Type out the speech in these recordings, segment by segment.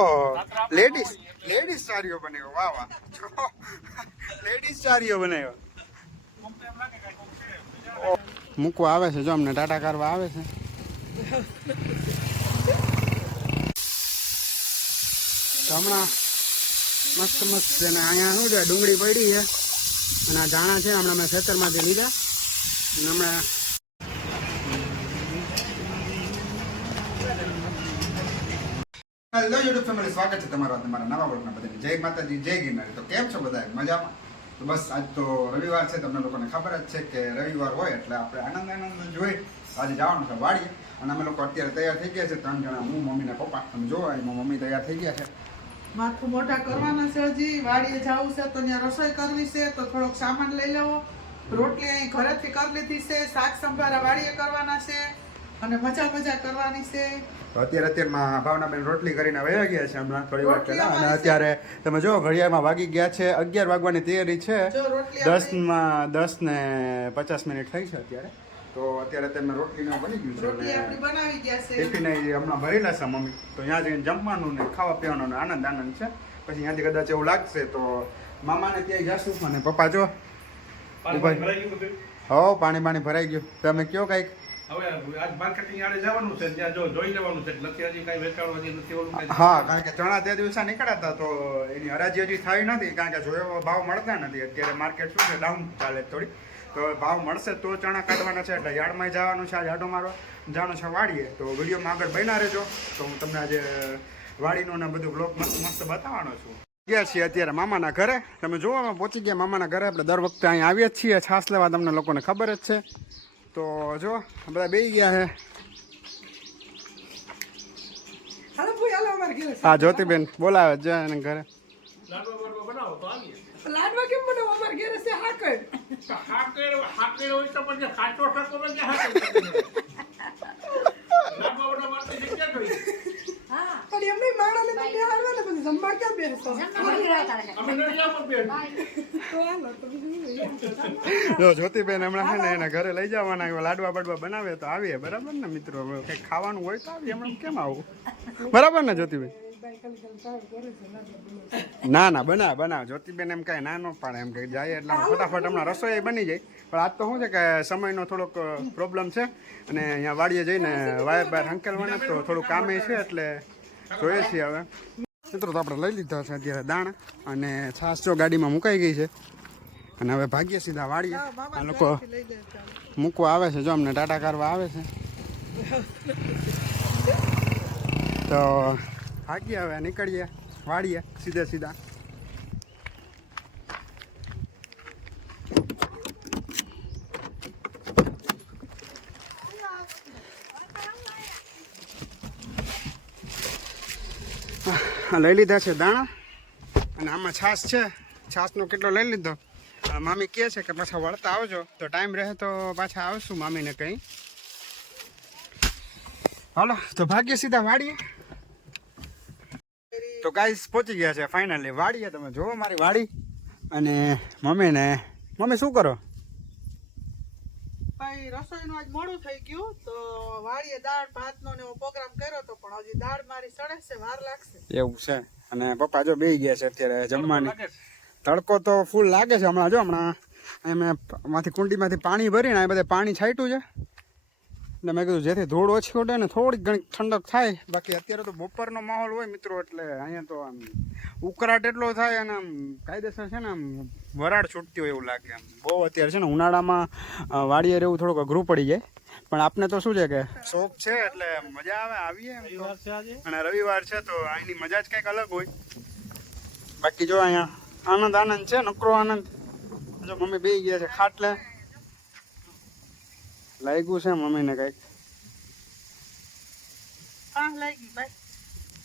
ઓહો લેડીઝ ચારીઓ બનાવ્યો. વાહ વાહ, લેડીઝ ચારીઓ બનાવ્યો. મૂકવા આવે છે, જો અમને ટાટા કરવા આવે છે. હમણાં મસ્ત મસ્ત છે ને અહીંયા શું છે, ડુંગળી પડી છે અને આ ધાણા છે હમણાં મેં ખેતરમાંથી લીધા અને હમણાં હેલો યુટ્યુબ ફેમિલી, સ્વાગત છે તમારા નવા બ્લોગમાં. બધાને જય માતાજી, જય ગિરનારી. તો કેમ છો બધા? મજામાં? તો બસ આજ તો રવિવાર છે, તમને લોકોને ખબર જ છે કે રવિવાર હોય એટલે આપણે આનંદ જોઈ આજે જવાનું છે વાડીએ. અને અમે લોકો અત્યારે તૈયાર થઈ ગયા છે, 3 જણા, હું, મમ્મી ને પપ્પા. તમે જોવો એમાં મમ્મી તૈયાર થઈ ગયા છે. માથું મોટા કરવાના છે, હજી વાડીએ જવું છે તો ત્યાં રસોઈ કરવી છે, તો થોડોક સામાન લઈ લેવો. રોટલી અહીં ઘરેથી કરી લીધી છે, શાક સંભારા વાડીએ કરવાના છે અને મજા કરવાની છે. અત્યારમાં ભાવનાબેન રોટલી કરીને વયા ગયા છે હમણાં થોડી વાર પહેલા. અને અત્યારે તમે જો ઘડિયાળમાં વાગી ગયા છે 11 વાગવાની તૈયારી છે. 10:50 થઈ છે અત્યારે. તો અત્યારે તેમને રોટલીને બની ગયું છે. રોટલી આપણી બનાવી ગયા છે. ટિફિન હમણાં ભરેલા છે મમ્મી. તો ત્યાં જઈને જમવાનું ને ખાવા પીવાનો આનંદ છે. પછી ત્યાંથી કદાચ એવું લાગશે તો મામાને ત્યાં જશું. અને પપ્પા જો હો પાણી ભરાઈ ગયું. તમે કયો કઈક? હવે આજ માર્કેટિંગ આડે જવાનું છે, ત્યાં જો જોઈ લેવાનું છે. નથી હજી કઈ વેચાણ હજી નથી ઓલું. હા, કારણ કે ચણા તે દિવસે નીકળ્યા હતા તો એની હરાજી હજી થઈ નથી, કારણ કે જોયો ભાવ મળતા નથી. અત્યારે માર્કેટ શું છે, ડાઉન ચાલે થોડી. તો ભાવ મળશે તો ચણા કાઢવાના છે, એટલે યાર્ડમાં જવાનું છે. આજે આટો મારવા જવાનું છે વાડીએ. તો વિડીયોમાં આગળ બન્યા રહેજો. તો હું તમને આજે વાડીનું ને બધું બ્લોગ મસ્ત બતાવવાનો છું. ગયા છીએ અત્યારે મામાના ઘરે. તમે જોવો અમે પહોંચી ગયા મામાના ઘરે. આપણે દર વખતે અહીં આવીએ જ છીએ છાશ લેવા, તમને લોકોને ખબર જ છે. તો જો બધા બેસી ગયા છે. હા, જ્યોતિબેન બોલાવે છે એને ઘરે. લાડવા કેમ બનાવો? અમાર ઘરે છે હાકડ. હાકડ હોય તો પછી ખાટો ઠકો ને હાકડ. લાડવા બનાવવા માટે જગ્યા જોઈ. હા, પણ એમને માણાને તો બેહાડવા ને પછી જમવા ક્યાં બેસતો? અમે નડિયા પર બેઠા. તો હાલો તો જો જ્યોતિબેન હમણાં છે ને એના ઘરે લઈ જવાના. લાડવા બાડવા બનાવે તો આવીએ, બરાબર ને મિત્રો? કંઈક ખાવાનું હોય તો આવીએ. હમણાં કેમ આવું? બરાબર ને જ્યોતિબેન? ના બનાવ જ્યોતિબેન એમ કાંઈ ના ન પાડે. એમ કે જાય એટલે ફટાફટ હમણાં રસોઈ બની જાય. પણ આજ તો શું છે કે સમયનો થોડોક પ્રોબ્લેમ છે અને અહીંયા વાડીએ જઈને વાયર બાર હંકેલવાના તો થોડું કામે છે, એટલે જોઈએ છીએ હવે. મિત્રો તો આપણે લઈ લીધા છે અત્યારે દાણા અને છાશ જો ગાડીમાં મુકાઈ ગઈ છે. અને હવે ભાગ્ય સીધા વાડીએ. આ લોકો મૂકવા આવે છે, જો અમને ટાટા કરવા આવે છે. તો ભાગ્ય હવે નીકળીએ વાડીએ સીધા. લઈ લીધા છે દાણા અને આમાં છાશ છે. છાશનો કેટલો લઈ લીધો. મામી કહે છે કે પાછા વળતા આવજો, તો ટાઈમ રહે તો પાછા આવશું મામીને કંઈ. હાલો તો ભાગ્ય સીધા વાડીએ. તો ગાઈસ પહોંચી ગયા છે ફાઇનલી વાડીએ. તમે જોવો મારી વાડી. અને મમ્મી શું કરો? ભાઈ રસોઈનું આજ મોડું થઈ ગયું તો વાડીએ દાળ ભાતનો ને એવો પ્રોગ્રામ કર્યો તો, પણ હજી દાળ મારી સડે છે, વાર લાગશે. એવું છે. અને પપ્પા જો બેસી ગયા છે અત્યારે જમવાની. તડકો તો ફૂલ લાગે છે હમણાં. મેં માંથી કુંડીમાંથી પાણી ભરીને આ બધે પાણી છાંટ્યું છે. એટલે મેં કીધું જેથી ધૂળ ઓછી ઉડે ને થોડીક ઘણી ઠંડક થાય. બાકી અત્યારે તો બપોરનો માહોલ હોય મિત્રો, એટલે અહીંયા તો આમ ઉકળાટ એટલો થાય અને આમ કાયદેસર છે ને આમ વરાળ છૂટતી હોય એવું લાગે. આમ બહુ અત્યારે છે ને ઉનાળામાં વાડીએ રહેવું થોડુંક અઘરું પડી જાય. પણ આપને તો શું છે કે શોખ છે એટલે મજા આવે, આવીએ. અને રવિવાર છે તો અહીંની મજા જ કંઈક અલગ હોય. બાકી જો અહીંયા આનંદ છે, નકરો આનંદ. જો મમ્મી બેસી ગયા છે ખાટલે. લાગ્યું છે મમ્મીને કંઈક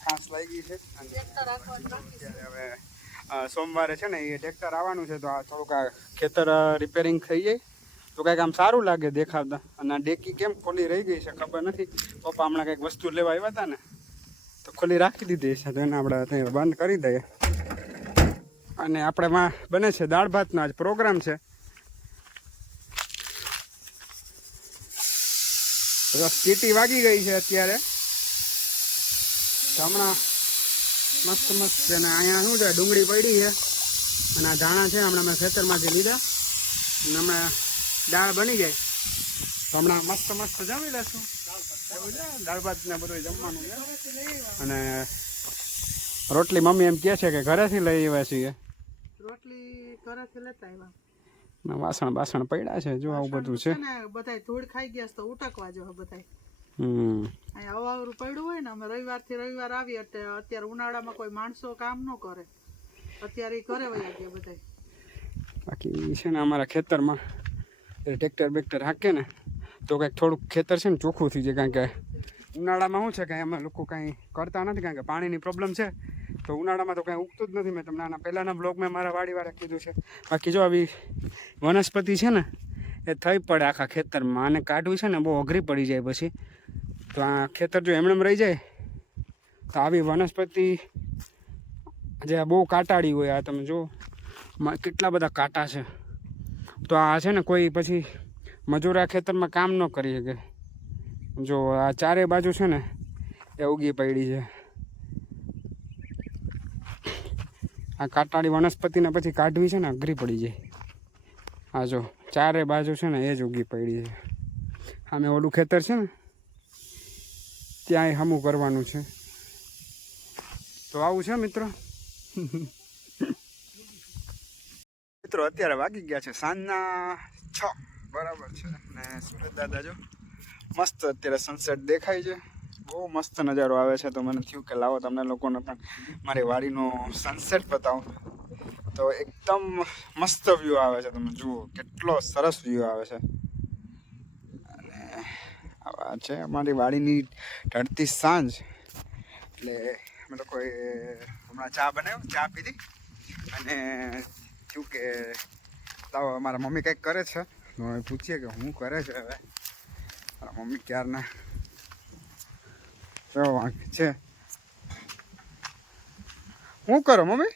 ખાસ લાગી છે. હવે સોમવારે છે ને એ ટ્રેક્ટર આવવાનું છે, તો આ થોડુંક આ ખેતર રિપેરિંગ થઈ જાય તો કંઈક આમ સારું લાગે દેખાતા. અને આ ડેકી કેમ ખોલી રહી ગઈ છે ખબર નથી. પપ્પા હમણાં કંઈક વસ્તુ લેવા આવ્યા હતા ને તો ખોલી રાખી દીધી છે, તો એને આપણે ત્યાં બંધ કરી દઈએ. અને આપણે બને છે દાળ ભાતનો આજ પ્રોગ્રામ છે. સીટી વાગી ગઈ છે અત્યારે. હમણાં મસ્ત મસ્ત છે. અને અહીંયા શું છે, ડુંગળી પડી છે અને આ ધાણા છે હમણાં મેં ખેતરમાંથી લીધા અને હમણાં દાળ બની જાય તો હમણાં મસ્ત મસ્ત જમી લેશું. એવું છે, દાળ ભાત ને બધું જમવાનું છે. અને રોટલી મમ્મી એમ કહે છે કે ઘરેથી લઈ આવ્યા છીએ. રોટલી ઘરેથી લેતા આવ્યા. વાસણ બાસણ પડ્યા છે જો આવું બધું છે. બધાય ધૂળ ખાઈ ગયા તો ઉટકવા જો બધાય. અહીંયા અવાવરું પડ્યું હોય ને, અમે રવિવારથી રવિવાર આવીએ એટલે અત્યારે ઉનાળામાં કોઈ માણસો કામ ન કરે, અત્યારે ઘરે વયા ગયા બધાય. બાકી છે ને અમારા ખેતરમાં ટ્રેક્ટર બેક્ટર હાકે ને તો કંઈક થોડુંક ખેતર છે ને ચોખ્ખું થઈ જાય. કારણ કે ઉનાળામાં શું છે કે અમે લોકો કાંઈ કરતા નથી કારણ કે પાણીની પ્રોબ્લેમ છે. તો ઉનાળામાં તો કાંઈ ઉગતું જ નથી. મેં તમને આના પહેલાંના બ્લોગમાં મારા વાડીવાળા કીધું છે. બાકી જો આવી વનસ્પતિ છે ને એ થઈ પડે આખા ખેતરમાં. આને કાઢવી છે ને બહુ અઘરી પડી જાય પછી. તો આ ખેતર જો એમનેમ રહી જાય તો આવી વનસ્પતિ જે બહુ કાંટાળી હોય, આ તમે જો કેટલા બધા કાંટા છે. તો આ છે ને કોઈ પછી મજૂર આ ખેતરમાં કામ ન કરી શકે. જો આ ચારે બાજુ છે ને એ ઉગી પડી છે. આ કાંટાળી વનસ્પતિને પછી કાઢવી છે ને અઘરી પડી જાય. આ જો ચારે બાજુ છે ને એ જ ઉગી પડી છે. આમે ઓલું ખેતર છે ને ત્યાંય હમું કરવાનું છે. તો આવું છે મિત્રો. મિત્રો અત્યારે વાગી ગયા છે સાંજના 6 બરાબર છે. ને સુરત દાદા જો મસ્ત અત્યારે સનસેટ દેખાય છે. બહુ મસ્ત નજારો આવે છે. તો મને થયું કે લાવો તમને લોકોને પણ મારી વાડીનો સનસેટ બતાવો. તો એકદમ મસ્ત વ્યૂ આવે છે. તમે જુઓ કેટલો સરસ વ્યૂ આવે છે. અને આ છે અમારી વાડીની ઢળતી સાંજ. એટલે અમે લોકોએ હમણાં ચા બનાવ્યો, ચા પીધી અને થયું કે લાવો મારા મમ્મી કંઈક કરે છે. હવે પૂછીએ કે શું કરે છે. હવે મારા મમ્મી ક્યારના છે. શું કરો મમ્મી?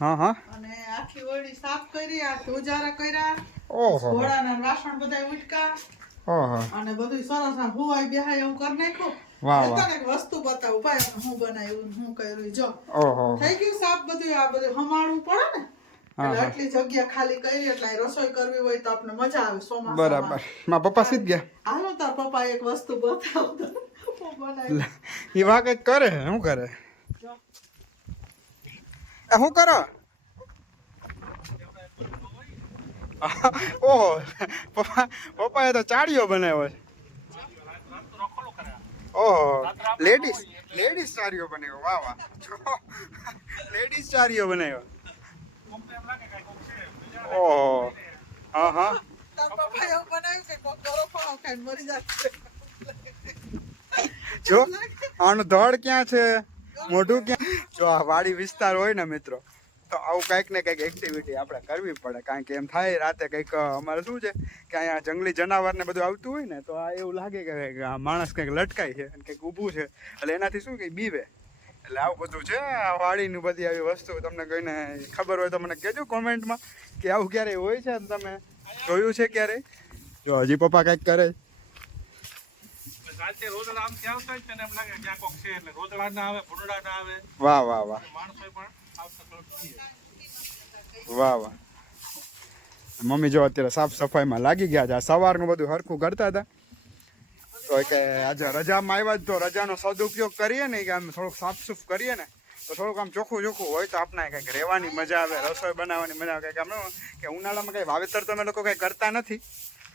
હા હા. અને આખી ઓરડી સાફ કરી, આ ધોજારા કર્યા, ઓહો ઘોડાના વાસણ બધાય ઉટકા ઓહો અને બધું સરસ આ હુવાય બેહાય એવું કરી નાખ્યું. વાહ વાહ. તને એક વસ્તુ બતાવું ભાઈ, હું બનાવ્યું હું કર્યું જો. ઓહો થઈ ગયું સાફ બધું. આ બધું હમાડવું પડે ને હા, એટલે હા. આટલી જગ્યા ખાલી કરી એટલે અહીં રસોઈ કરવી હોય તો આપણે મજા આવે ચોમાસામાં. બરાબર. મારા પપ્પા સીધ ગયા. હાલો તાર પપ્પા એક વસ્તુ બતાવું તો હું બનાવ્યું. એ વાહ કંઈક કરે. શું કરે? જો. શું કરો? ઓહો પપ્પાએ તો ચાળીઓ બનાવ્યો છે. ઓહો લેડીઝ ચારીઓ બનાવ્યો. વાહ વાહ. લેડીઝ ચારીઓ બનાવ્યો. ઓહો હા હા. તાર પપ્પા એવું બનાવ્યું કે કોક ગરોફાઓ ખાઈને મરી જશે. જો આનું ધડ ક્યાં છે, મોઢું ક્યાં. જો આ વાડી વિસ્તાર હોય ને મિત્રો તો આવું કંઈક ને કંઈક એક્ટિવિટી આપણે કરવી પડે. કારણ કે એમ થાય રાતે કંઈક અમારે શું છે કે અહીંયા જંગલી જનાવર ને બધું આવતું હોય ને તો આ એવું લાગે કે આ માણસ કંઈક લટકાય છે અને કંઈક ઊભું છે એટલે એનાથી શું કંઈક બીવે. એટલે આવું બધું છે આ વાડીની બધી આવી વસ્તુ. તમને કોઈને ખબર હોય તો મને કહેજો કોમેન્ટમાં કે આવું ક્યારેય હોય છે અને તમે જોયું છે ક્યારેય. જો હજી પપ્પા કંઈક કરે. રાતે રોદડા આમથી આવતા હોય ને એમ લાગે કે આ કોક છે એટલે રોદડા ના આવે, ભૂંડા ના આવે, વાહ વાહ વાહ માણસો પણ આવતા કળકીએ. વાહ વાહ. મમ્મી જો અત્યારે સાફ સફાઈમાં લાગી ગયા છે. આ સવારનું બધું હરખું કરતા હતા તો કે આજે રજામાં આવ્યા તો રજાનો સદુપયોગ કરીએ ને કે આમ થોડુંક સાફ સુફ કરીએ ને તો થોડુંક આમ ચોખ્ખું હોય તો આપણે કંઈક રહેવાની મજા આવે, રસોઈ બનાવવાની મજા આવે. કંઈક આમ કે ઉનાળામાં કંઈ વાવેતર તો અમે લોકો કંઈ કરતા નથી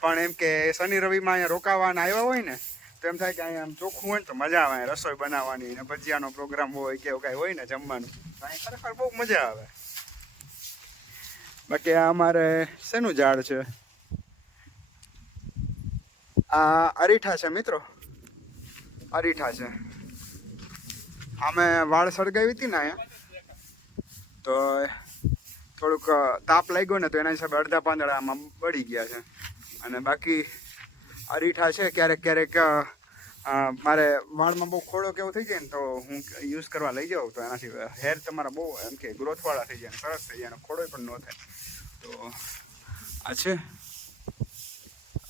પણ એમ કે શનિ રવિમાં અહીંયા રોકાવાના આવ્યા હોય ને તો એમ થાય કે અહીંયા આમ ચોખ્ખું હોય ને તો મજા આવે રસોઈ બનાવવાની ને ભજીયાનો પ્રોગ્રામ હોય કે એવું કાંઈ હોય ને જમવાનું તો અહીં ખરેખર બહુ મજા આવે. બાકી આ અમારે શેનું ઝાડ છે? આ અરીઠા છે મિત્રો, અરીઠા છે. અમે વાળ સળગાવી હતી ને અહીંયા તો થોડુંક તાપ લાગ્યો ને તો એના હિસાબે અડધા પાંદડા આમાં બળી ગયા છે. અને બાકી અરીઠા છે. ક્યારેક મારે વાળમાં બહુ ખોડો કેવો થઈ જાય ને તો હું યુઝ કરવા લઈ જાઉં તો એનાથી હેર તમારા બહુ એમ કે ગ્રોથવાળા થઈ જાય, સરસ થઈ જાય, ખોડો પણ ન થાય. તો આ છે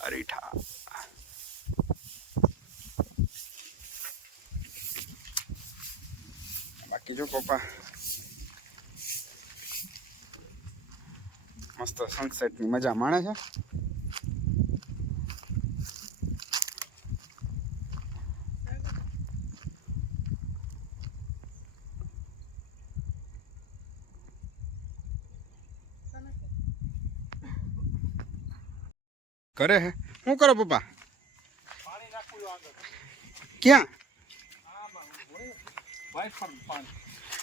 અરીઠા. બાકી જો પપ્પા મસ્ત સનસેટની મજા માણે છે. કરે હે શું કરો પપ્પા? પાણી નાખવું આગળ ક્યાં? વાઇફર પાણી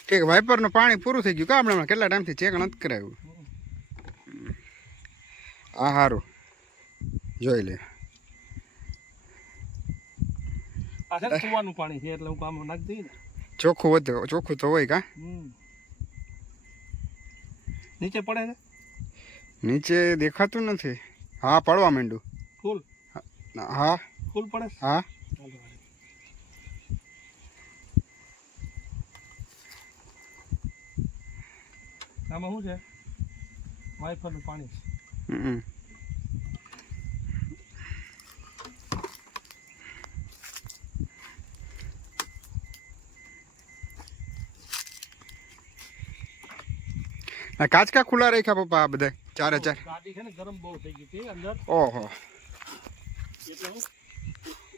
ઠીક, વાઇપરનું પાણી પૂરું થઈ ગયું કા? હમણાં કેટલા ટાઈમથી ચેક નથી કરાવ્યું. આ સારું, જોઈ લે. આ છે કુવાનું પાણી છે એટલે હું કામ નાખી દઈ ને. ચોખ્ખું વધે, ચોખ્ખું તો હોય કા? નીચે પડે છે નીચે દેખાતું નથી. હા, પડવા માંડ્યું. ફૂલ હા ફૂલ પડે છે? હા. આમાં શું છે? વાઇફરનું પાણી છે. હમ. આ કાચકા ખુલ્લા રાખ્યા પપ્પા આ બધા ચારે ચાર? ગાડી છે ને ગરમ બહુ થઈ ગઈ હતી અંદર, ઓહો. એટલે હું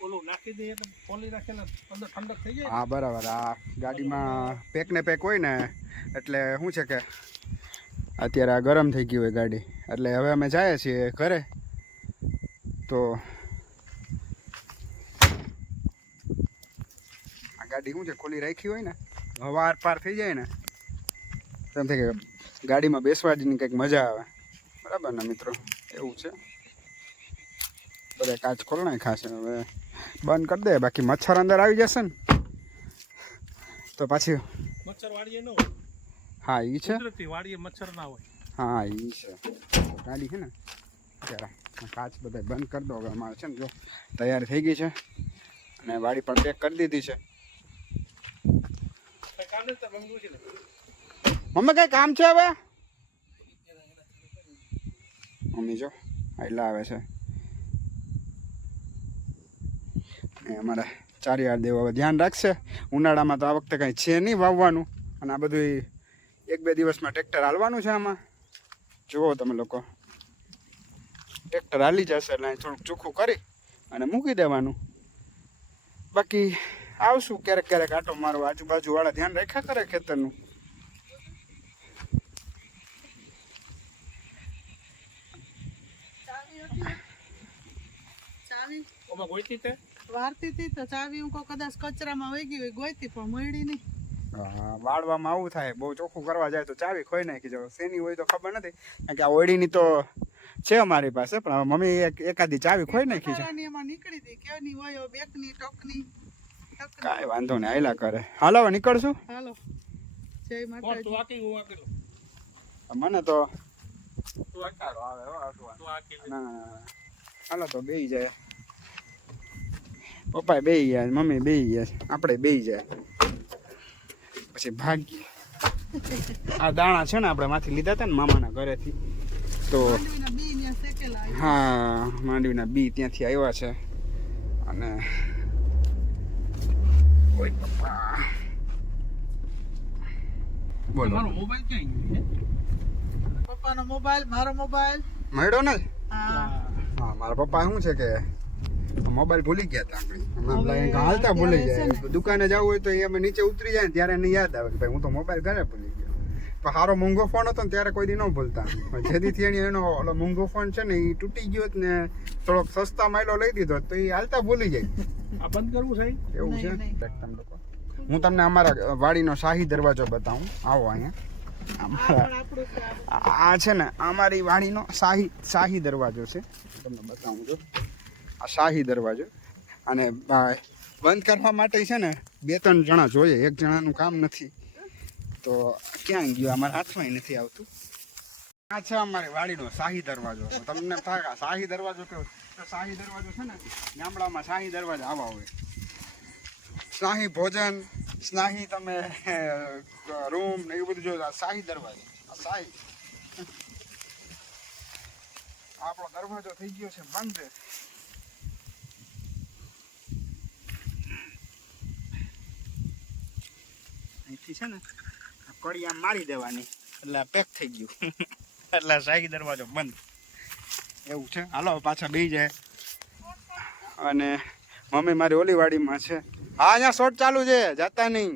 ઓલું નાખી દઈએ એટલે ખોલી રાખે ને અંદર ઠંડક થઈ જાય. હા બરાબર. આ ગાડીમાં પેક ને પેક હોય ને એટલે શું છે કે અત્યારે આ ગરમ થઈ ગઈ હોય ગાડી, એટલે હવે અમે જઈએ છીએ ઘરે. તો આ ગાડી શું છે ખોલી રાખી હોય ને હવા આર પાર થઈ જાય ને તેમ થાય કે ગાડીમાં બેસવા જની કંઈક મજા આવે. બરાબર ને મિત્રો? એવું છે. બધા કાચ ખોલ નાખ્યા છે, હવે બંધ કરી દે. બાકી મચ્છર અંદર આવી જશે ને તો પાછી. મચ્છર વાળીએ ન હોય. હા એ છે. કુદરતી વાળીએ મચ્છર ના હોય. હા એ છે. ગાડી છે ને ત્યારે કાચ બધા બંધ કરી દો. હવે અમારે છે ને જો તૈયાર થઈ ગઈ છે અને વાડી પણ પેક કરી દીધી છે. મમ્મી કઈ કામ છે હવે? મમ્મી જો આયલા આવે છે. અમારે ચારિયાર દેવો હવે ધ્યાન રાખશે. ઉનાળામાં તો આ વખતે કંઈ છે નહીં વાવવાનું, અને આ બધું 1-2 દિવસમાં ટ્રેક્ટર હાલવાનું છે. આમાં જુઓ તમે લોકો, ટ્રેક્ટર હાલી જશે એટલે થોડુંક ચોખ્ખું કરી અને મૂકી દેવાનું. બાકી આવશું ક્યારેક ક્યારેક આટો મારવા. આજુબાજુ વાળા ધ્યાન રાખ્યા કરે ખેતરનું. ઓમાં ગોઈતી તે વારતી હતી તો ચાવી હું કદાચ કચરામાં વહી ગઈ હોય, ગોઈતી પણ મળી નહીં. વાળવામાં આવું થાય, બહુ ચોખ્ખું કરવા જાય તો ચાવી ખોઈ નાખી જાવ. શેની હોય તો ખબર નથી, કારણ કે આ ઓયડીની તો છે અમારી પાસે, પણ હવે મમ્મી એકાદી ચાવી ખોઈ નાખી છે. એમાં નીકળી હતી કેની હોય બેકની ટકની. કાંઈ વાંધો નહીં, હાયલા કરે. હાલો હવે નીકળશું. હાલો, જય કોણ માતાજી. તું આકી હું આકેલો મને તો તું આકારો આવે હો તું આકી ના. હાલો તો બેહી જાય. પપ્પા બેહી ગયા, મમ્મી બેહી ગયા, આપણે બેહી જાય પછી ભાગીએ. આ દાણા છે ને આપણે માંથી લીધા હતા ને મામાના ઘરેથી, તો માંડવીના બી ને શેકેલા આવ્યા. હા માંડવીના બી ત્યાંથી આવ્યા છે. અને ઓય પપ્પા બોલો. મારો મોબાઈલ ક્યાં ગયો? પપ્પાનો મોબાઈલ, મારો મોબાઈલ. મળ્યો ને? હા, હા મારા પપ્પા શું છે કે મોબાઈલ ભૂલી ગયા હતા આપણે. હમણાં હવે like હાલતા ભૂલી અત્યારે છે જાય. દુકાને જવું હોય તો એ અમે નીચે ઉતરી જાય ને ત્યારે એને યાદ આવે કે ભાઈ હું તો મોબાઈલ ઘરે ભૂલી ગયો. પણ સારો મોંઘો ફોન હતો ને ત્યારે કોઈ દી ન ભૂલતા. પણ જેથી એની એનો ઓલો મોંઘો ફોન છે ને એ તૂટી ગયો ને થોડોક સસ્તા માયલો લઈ દીધો તો એ હાલતા ભૂલી જાય. આ બંધ કરવું સાહેબ? એવું છે. નહીં. તમે લોકો, હું તમને અમારા વાડીનો શાહી દરવાજો બતાવું. આવો અહીંયા. આપણું છે આ. આ છે ને અમારી વાડીનો શાહી દરવાજો છે. તમને બતાવું છું. આ શાહી દરવાજો. અને બંધ કરવા માટે છે ને 2-3 જણા જોઈએ, એક જણાનું કામ નથી. તો ક્યાં ગયો? અમારા હાથમાં નથી આવતું. આ છે અમારી વાડીનો શાહી દરવાજો. તમને થાય શાહી દરવાજો કેવો? તો શાહી દરવાજો છે ને ગામડામાં શાહી દરવાજા આવા હોય. શાહી ભોજન, શાહી તમે રૂમ ને એવું બધું જો. શાહી દરવાજો, શાહી. આપણો દરવાજો થઈ ગયો છે બંધ. અહીંથી અહીંથી છે ને કડી આમ મારી દેવાની એટલે પેક થઈ ગયું એટલે શાહી દરવાજો બંધ એવું છે. હાલો પાછા બેસી જાય. અને મમ્મી મારી ઓલી વાડીમાં છે. હા અહીંયા શોટ ચાલુ છે, જતા નહીં.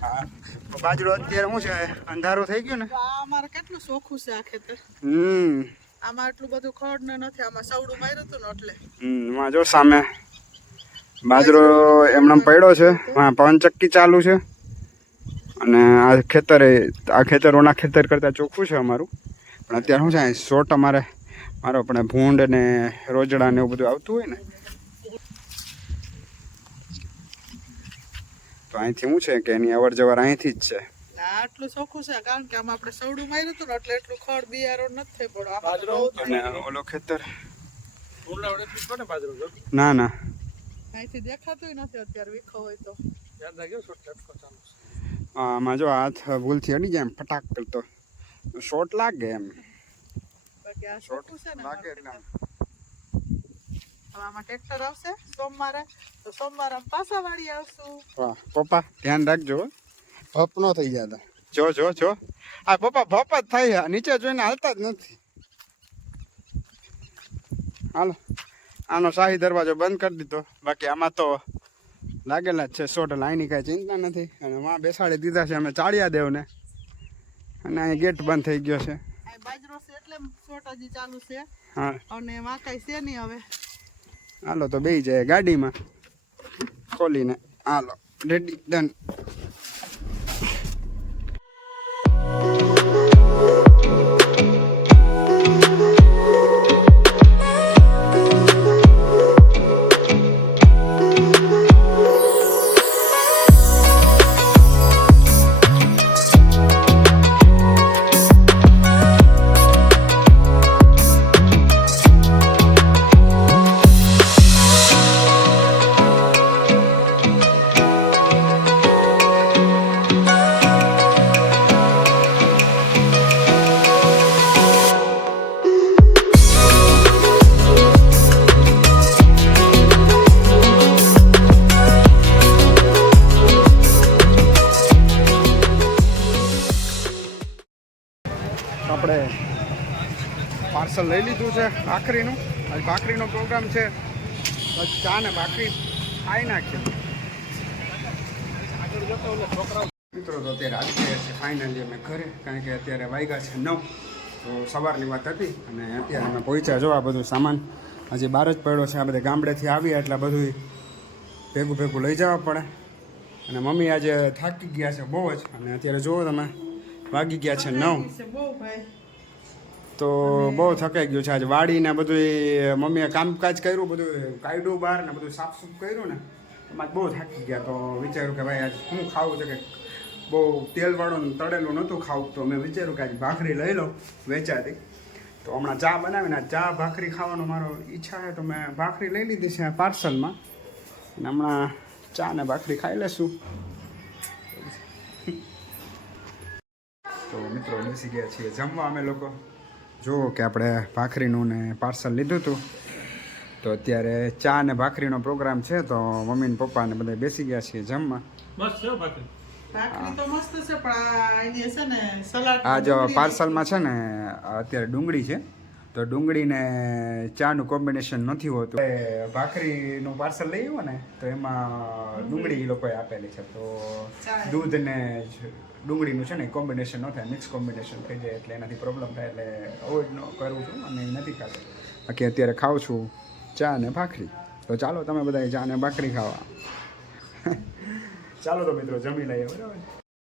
હા બાજરો અત્યારે શું છે અંધારું થઈ ગયું ને. આ અમારે કેટલું ચોખ્ખું છે આ ખેતર. આમાં એટલું બધું ખડ ને નથી, આમાં સવડું માર્યું હતું ને એટલે. માં જો સામે બાજરો એમનામ પડ્યો છે, પવનચક્કી ચાલુ છે. અને આ ખેતરોના ખેતર કરતાં ચોખ્ખું છે અમારું. પણ અત્યારે શું છે શોટ મારો આપણે ભૂંડ ને રોજડા ને એવું બધું આવતું હોય ને, તો અહીંથી શું છે કે એની અવર જવર અહીંથી જ છે. આટલું ચોખ્ખું છે કારણ કે આમાં આપણે સવડું માર્યું હતું ને એટલે એટલું ખડ બિયારો નથી પડ્યો. અને ઓલો ખેતર ના ના અહીંથી દેખાતું નથી અત્યારે વીખો હોય તો. આમાં જો હાથ ભૂલથી અડી જાય એમ ફટાક કરતો શોટ લાગે એમ. બાકી આ શોટ ચોખ્ખું છે ને લાગે એટલે હવે આમાં ટ્રેક્ટર આવશે સોમવારે, તો સોમવારે પાછા વાળી આવશું. વાહ પપ્પા ધ્યાન રાખજો, ભપ ન થઈ જતા. જો જો જો આ પપ્પા ભપ જ થાય, નીચે જોઈને હાલતા જ નથી. હાલો આનો શાહી દરવાજો બંધ કરી દીધો. બાકી આમાં તો લાગેલા જ છે શોટ, લાઈની કાંઈ ચિંતા નથી. અને માં બેસાડી દીધા છે અમે ચાળિયા દેવને. અને અહીં ગેટ બંધ થઈ ગયો છે. બાજરો છે એટલે શોટ હજી ચાલુ છે. હા અને વાંકાઈ છે નહીં હવે. હાલો તો બેસી જાય ગાડીમાં ખોલીને. હાલો રેડી ડન. આપણે પાર્સલ લઈ લીધું છે ભાખરીનું. આજે ભાખરીનો પ્રોગ્રામ છે, બસ ચા ને ભાખરી ખાઈ નાખીએ. મિત્રો તો અત્યારે આવી ગયા છે ફાઇનલી અમે ઘરે, કારણ કે અત્યારે વાગ્યા છે 9. તો સવારની વાત હતી અને અત્યારે અમે પહોંચ્યા. જો આ બધું સામાન હજી બહાર જ પડ્યો છે. આ બધા ગામડેથી આવ્યા એટલે બધું ભેગું લઈ જવા પડે. અને મમ્મી આજે થાકી ગયા છે બહુ જ. અને અત્યારે જુઓ તમે વાગી ગયા છે 9. તો બહુ થકાઈ ગયું છે. આજે વાડીને બધું મમ્મીએ કામકાજ કર્યું, બધું કાઢ્યું બહાર ને બધું સાફસૂફ કર્યું ને, એમાં બહુ થાકી ગયા. તો વિચાર્યું કે ભાઈ આજે શું ખાવું છે, કે બહુ તેલવાળું તળેલું નહોતું ખાવું. તો મેં વિચાર્યું કે આજે ભાખરી લઈ લઉં વેચાતી. તો હમણાં ચા બનાવીને ચા ભાખરી ખાવાનો મારો ઈચ્છા છે, તો મેં ભાખરી લઈ લીધી છે પાર્સલમાં. અને હમણાં ચા ને ભાખરી ખાઈ લેશું. તો મિત્રો બેસી ગયા છીએ જમવા અમે લોકો. જુઓ કે આપણે ભાખરીનું ને પાર્સલ લીધું હતું. તો અત્યારે ચા ને ભાખરીનો પ્રોગ્રામ છે. તો મમ્મી ને પપ્પા ને બધા બેસી ગયા છીએ જમવા. ભાખરી તો મસ્ત છે પણ એની છે ને સલાડ. આ જો પાર્સલમાં છે ને અત્યારે ડુંગળી છે. તો ડુંગળી ને ચાનું કોમ્બિનેશન નથી હોતું. ભાખરીનું પાર્સલ લઈ આવ્યો ને તો એમાં ડુંગળી એ લોકોએ આપેલી છે. તો દૂધ ને ડુંગળીનું છે ને કોમ્બિનેશન ન થાય, મિક્સ કોમ્બિનેશન થઈ જાય એટલે એનાથી પ્રોબ્લેમ થાય. એટલે અવોઇડ ન કરું છું અને એ નથી ખાતો. બાકી અત્યારે ખાઉં છું ચા ને ભાખરી. તો ચાલો તમે બધા ચા ને ભાખરી ખાવા. ચાલો તો મિત્રો જમી લઈએ. બરાબર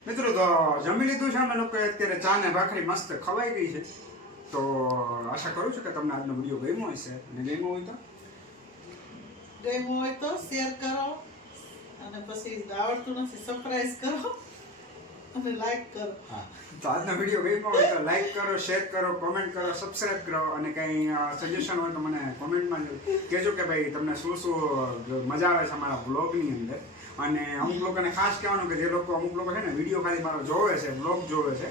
મિત્રો, તો જમી લીધું છે અમે લોકોએ. અત્યારે ચા ને ભાખરી મસ્ત ખવાઈ ગઈ છે. તો આશા કરું છું કે તમને આજનો વિડીયો ગમ્યો હશે. અને ગમ્યો હોય તો શેર કરો, અને પછી આવડતું નથી સબસ્ક્રાઇબ કરો અને લાઈક કરો. હા, તો આજનો વિડીયો ગમ્યો હોય તો લાઈક કરો, શેર કરો, કોમેન્ટ કરો, સબસ્ક્રાઇબ કરો. અને કંઈ સજેશન હોય તો મને કોમેન્ટમાં કહેજો કે ભાઈ તમને શું મજા આવે છે અમારા બ્લોગની અંદર. અને અમુક લોકોને ખાસ કહેવાનું કે જે લોકો અમુક લોકો છે ને વિડીયો ખાલી મારો જોવે છે, બ્લોગ જોવે છે,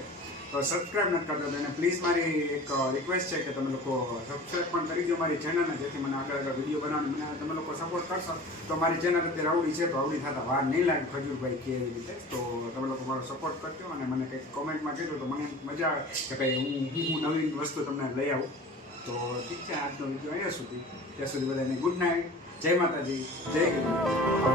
તો સબસ્ક્રાઈબ નથી કરતા તો એને પ્લીઝ મારી એક રિક્વેસ્ટ છે કે તમે લોકો સબસ્ક્રાઈબ પણ કરી દો મારી ચેનલને, જેથી મને આગળ વિડીયો બનાવવાની મને તમે લોકો સપોર્ટ કરશો તો મારી ચેનલ અત્યારે આવડી છે તો આવડી થતા વાર નહીં લાગે ખજૂરભાઈ કે એવી રીતે. તો તમે લોકો મારો સપોર્ટ કરજો અને મને કંઈક કોમેન્ટમાં કીધું તો મને મજા આવે કે ભાઈ હું નવીન વસ્તુ તમને લઈ આવું. તો ઠીક છે, આજનો વિડીયો અહીંયા સુધી. ત્યાં સુધી બધાને ગુડ નાઇટ, જય માતાજી, જય હિન્દ.